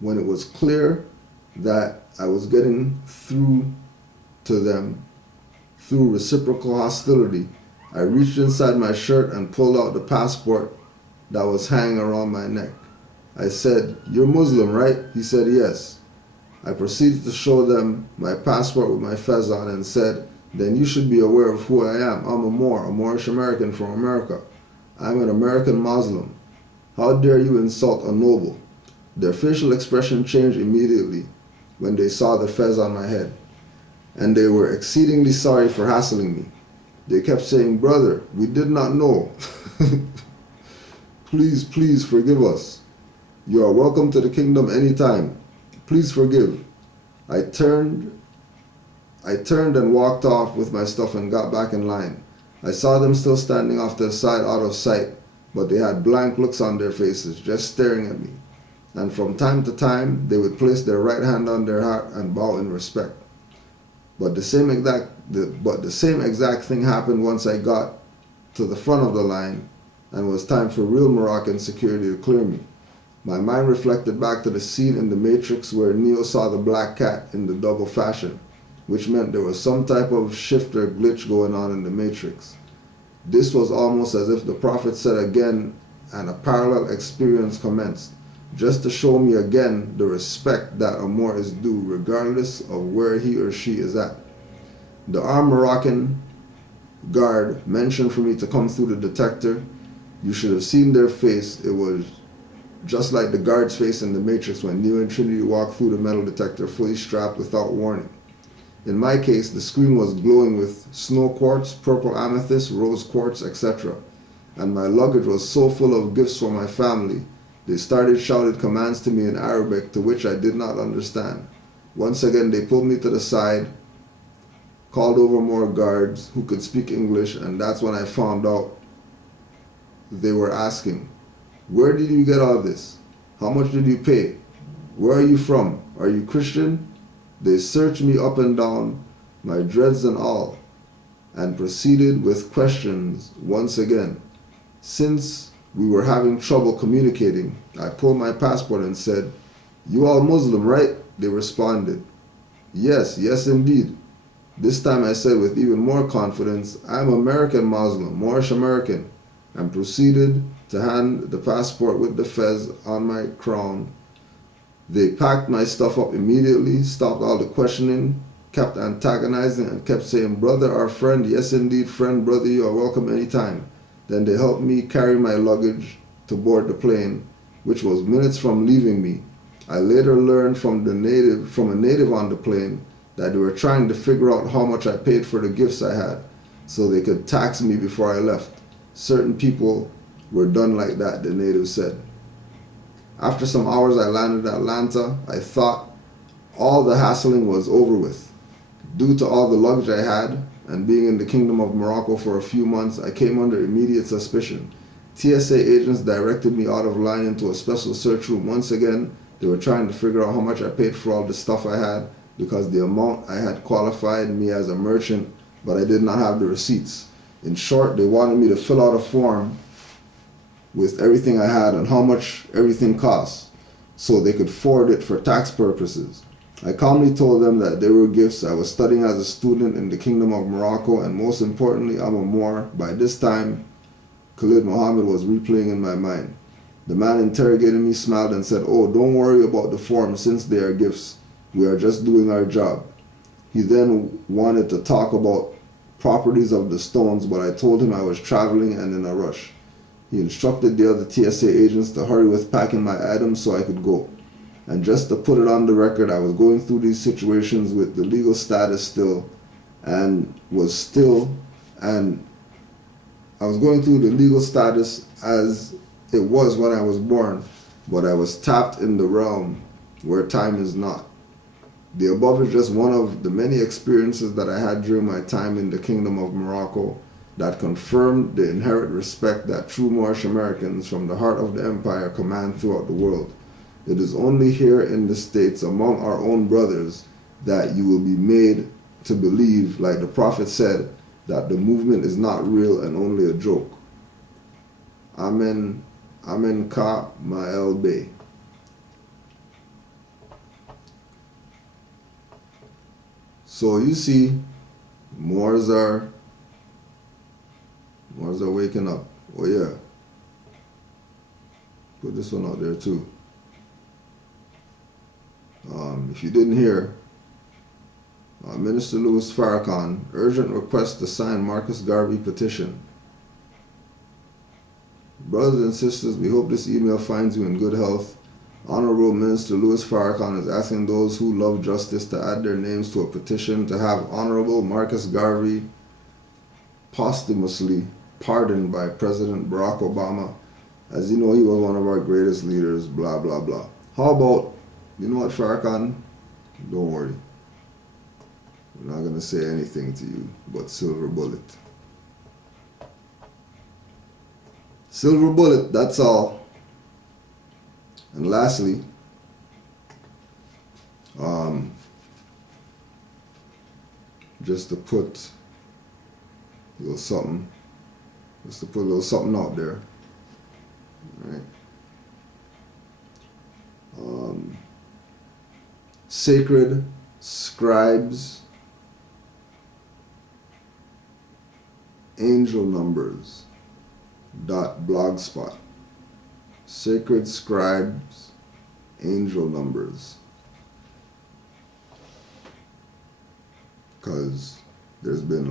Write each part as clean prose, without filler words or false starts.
When it was clear that I was getting through to them through reciprocal hostility, I reached inside my shirt and pulled out the passport that was hanging around my neck. I said, "You're Muslim, right?" He said, "Yes." I proceeded to show them my passport with my fez on and said, "Then you should be aware of who I am. I'm a Moorish American from America. I'm an American Muslim. How dare you insult a noble?" Their facial expression changed immediately when they saw the fez on my head, and they were exceedingly sorry for hassling me. They kept saying, "Brother, we did not know. Please forgive us. You are welcome to the kingdom anytime. Please forgive." I turned and walked off with my stuff and got back in line. I saw them still standing off to the side out of sight, but they had blank looks on their faces, just staring at me. And from time to time, they would place their right hand on their heart and bow in respect. But the same exact thing happened once I got to the front of the line and it was time for real Moroccan security to clear me. My mind reflected back to the scene in The Matrix where Neo saw the black cat in the double fashion, which meant there was some type of shift or glitch going on in the Matrix. This was almost as if the Prophet said again and a parallel experience commenced, just to show me again the respect that a Moor is due regardless of where he or she is at. The armed Moroccan guard mentioned for me to come through the detector. You should have seen their face. It was just like the guard's face in The Matrix when Neo and Trinity walked through the metal detector fully strapped without warning. In my case, the screen was glowing with snow quartz, purple amethyst, rose quartz, etc. And my luggage was so full of gifts for my family. They started shouting commands to me in Arabic, to which I did not understand. Once again, they pulled me to the side, called over more guards who could speak English, and that's when I found out they were asking, "Where did you get all this? How much did you pay? Where are you from? Are you Christian?" They searched me up and down, my dreads and all, and proceeded with questions once again. Since we were having trouble communicating, I pulled my passport and said, "You all Muslim, right?" They responded, Yes indeed." This time I said with even more confidence, "I'm American Muslim, Moorish American," and proceeded to hand the passport with the fez on my crown. They packed my stuff up immediately, stopped all the questioning, kept antagonizing, and kept saying, "Brother, our friend, yes indeed, friend, brother, you are welcome anytime." Then they helped me carry my luggage to board the plane, which was minutes from leaving me. I later learned from a native on the plane that they were trying to figure out how much I paid for the gifts I had so they could tax me before I left. Certain people were done like that, the native said. After some hours, I landed in Atlanta. I thought all the hassling was over with. Due to all the luggage I had and being in the Kingdom of Morocco for a few months, I came under immediate suspicion. TSA agents directed me out of line into a special search room. Once again, they were trying to figure out how much I paid for all the stuff I had because the amount I had qualified me as a merchant, but I did not have the receipts. In short, they wanted me to fill out a form with everything I had and how much everything cost so they could forward it for tax purposes. I calmly told them that they were gifts. I was studying as a student in the Kingdom of Morocco, and most importantly, I'm a Moor. By this time, Khalid Muhammad was replaying in my mind. The man interrogated me, smiled, and said, "Oh, don't worry about the form since they are gifts. We are just doing our job." He then wanted to talk about properties of the stones, but I told him I was traveling and in a rush. He instructed the other TSA agents to hurry with packing my items so I could go. And just to put it on the record, I was going through these situations with the legal status I was going through the legal status as it was when I was born, but I was tapped in the realm where time is not. The above is just one of the many experiences that I had during my time in the Kingdom of Morocco that confirmed the inherent respect that true Moorish Americans from the heart of the empire command throughout the world. It is only here in the States, among our own brothers, that you will be made to believe, like the Prophet said, that the movement is not real and only a joke. Amen. Amen ka ma'el bay. So you see, Moors are waking up. Oh yeah. Put this one out there too. If you didn't hear, Minister Louis Farrakhan, urgent request to sign Marcus Garvey petition. Brothers and sisters, we hope this email finds you in good health. Honorable Minister Louis Farrakhan is asking those who love justice to add their names to a petition to have Honorable Marcus Garvey posthumously pardoned by President Barack Obama. As you know, he was one of our greatest leaders, blah, blah, blah. How about, you know what, Farrakhan? Don't worry. We're not going to say anything to you but silver bullet. Silver bullet, that's all. And lastly, just to put a little something, out there, right? Sacred Scribes Angel Numbers .blogspot. Sacred Scribes Angel Numbers. Because there's been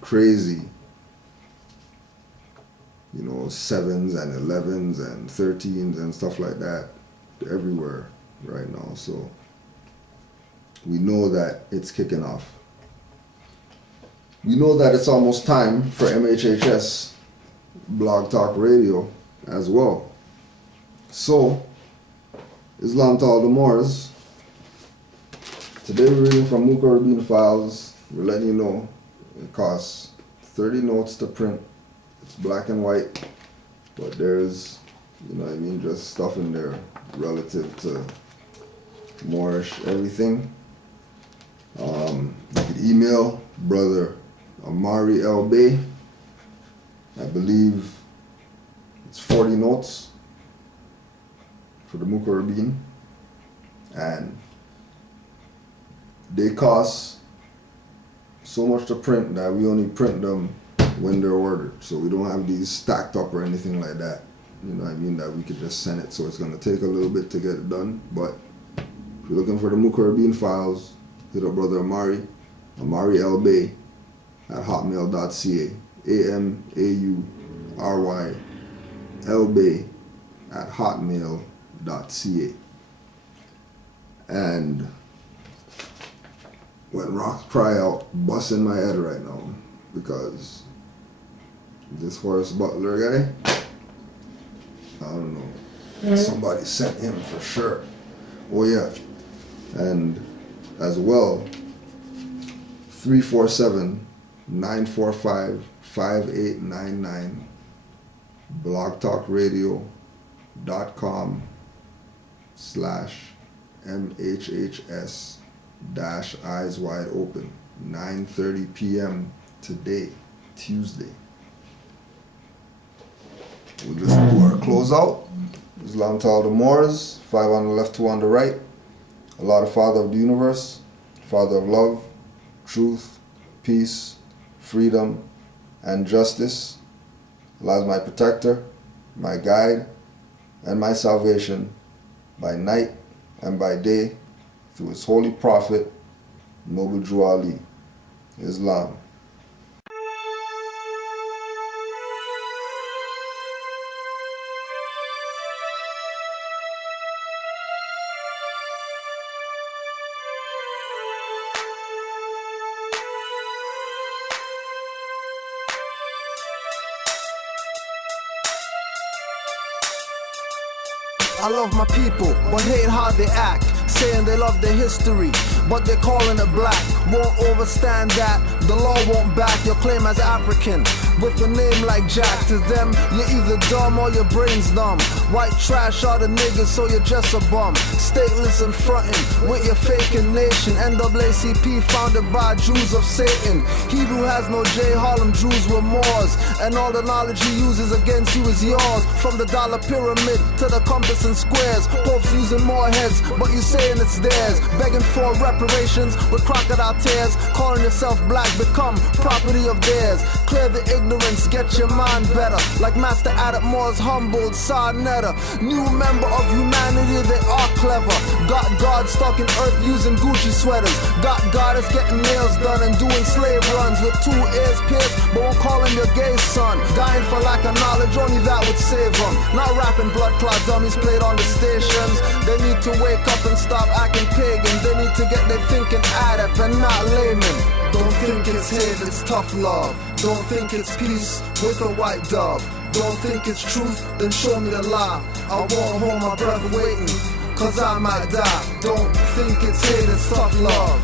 crazy, 7s and 11s and 13s and stuff like that everywhere right now. So we know that it's kicking off. We know that it's almost time for MHHS Blog Talk Radio as well. So, Islam to all the Moors. Today we're reading from Muka Rabin Files. We're letting you know it costs 30 notes to print. It's black and white, but there's, just stuff in there relative to Moorish everything. You could email Brother Amari L. Bay. I believe it's 40 notes for the Muka Rabin, and they cost so much to print that we only print them when they're ordered. So we don't have these stacked up or anything like that. That we could just send it. So it's going to take a little bit to get it done. But if you're looking for the Muka Rabin Files, hit up Brother Amari L. Bay at hotmail.ca. AMAURY LBay at hotmail.ca. And when rocks cry out, bust in my head right now, because this Horace Butler guy, I don't know, somebody sent him for sure. Oh yeah. And as well, 347-945-5899, blogtalkradio.com/MHHS-eyes wide open, 9:30 p.m. today, Tuesday. We'll just do our closeout. Islam to all the Moors, 5 on the left, 2 on the right. Allah, the Father of the universe, Father of love, truth, peace, freedom, and justice. Allah is my protector, my guide, and my salvation by night and by day through His holy prophet, Noble Drew Ali. Islam. I love my people, but hate how they act. Saying they love their history, but they're calling it black. Won't overstand that, the law won't back your claim as African. with a name like Jack. To them, you're either dumb or your brain's numb. White trash are the niggas, so you're just a bum. Stateless and frontin' with your faking nation. NAACP founded by Jews of Satan. Hebrew has no J, Harlem Jews were Moors. And all the knowledge he uses against you is yours. From the dollar pyramid to the compass and squares. Popes using more heads, but you saying it's theirs. Begging for reparations with crocodile tears. Calling yourself black, become property of theirs. Clear the ignorance, get your mind better. Like Master Adam Moore's humbled Sarnetta. New member of humanity, they are clever. Got God stuck in earth using Gucci sweaters. Got goddess getting nails done and doing slave runs with 2 ears pierced, but won't call him your gay son. Dying for lack of knowledge, only that would save him. Not rapping blood clot dummies played on the stations. They need to wake up and stop acting pagan. They need to get their thinking adept and not layman. Don't think it's hate, it's tough love. Don't think it's peace with a white dove. Don't think it's truth, then show me the lie. I won't hold my breath waiting, cause I might die. Don't think it's hate, it's tough love.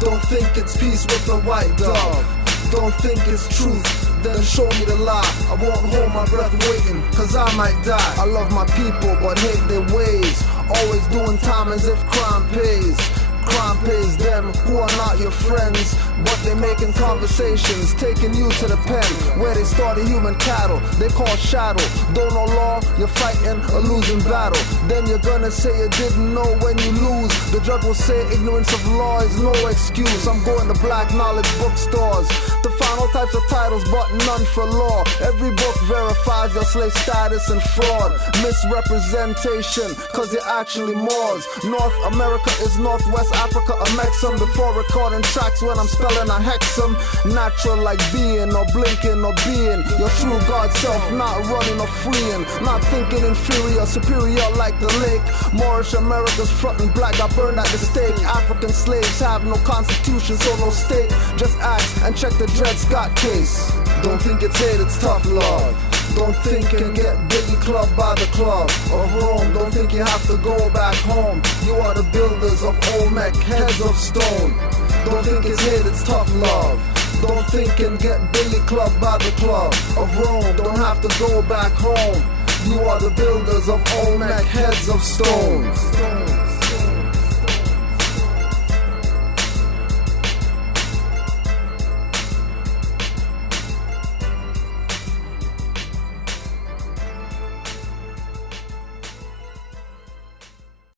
Don't think it's peace with a white dove. Don't think it's truth, then show me the lie. I won't hold my breath waiting, cause I might die. I love my people, but hate their ways. Always doing time as if crime pays. Crime pays them who are not your friends, but they're making conversations, taking you to the pen where they started human cattle. They call shadow. Don't know law, you're fighting a losing battle. Then you're gonna say you didn't know when you lose. The judge will say ignorance of law is no excuse. I'm going to black knowledge bookstores to find all types of titles, but none for law. Every book verifies your slave status and fraud. Misrepresentation, cause you're actually Moors. North America is Northwest Africa, a Mexum. Before recording tracks when I'm spelling I hex 'em. Natural like being or blinking or being your true God self, not running or fleeing. Not thinking inferior, superior like the lake. Moorish America's frontin' black, got burned at the stake. African slaves have no constitution, so no state. Just ask and check the Dred Scott case. Don't think it's hate, it's tough love. Don't think and get Biggie clubbed by the club of Rome. Don't think you have to go back home. You are the builders of Olmec, heads of stone. Don't think it's hate, it's tough love. Don't think and get Billy clubbed by the club of Rome. Don't have to go back home. You are the builders of Olmec, heads of stone.